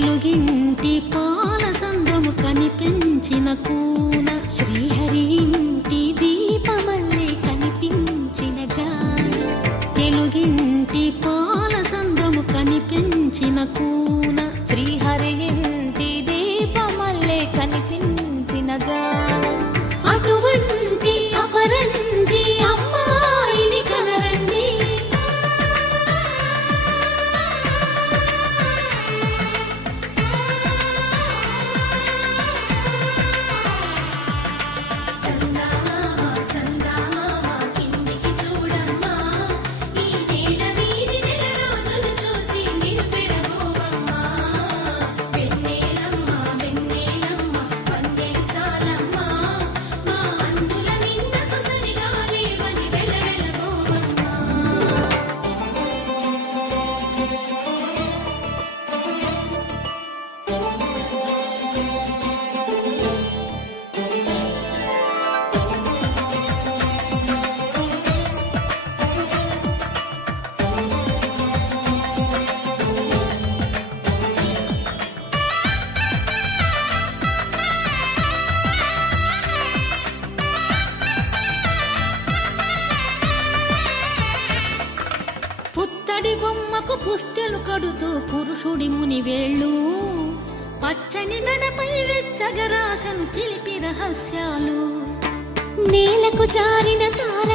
తెలుగింటి పాల సంద్రము కనిపించిన కూన శ్రీహరి ఇంటి దీపమల్లే కనిపించిన జాడ తెలుగింటి పాల సంద్రము కనిపించిన కూన శ్రీహరి ఇంటి దీపమల్లే కనిపించిన జాడ అటువంటి అపరంజి అమ్మాయిని కనరండి పుత్తడి బొమ్మకు పుస్తెలు కడుతూ పురుషుడి ముని వేళ్ళు పచ్చని నడపై వెచ్చగరాసను చిలిపి రహస్యాలు నేలకు జారిన తార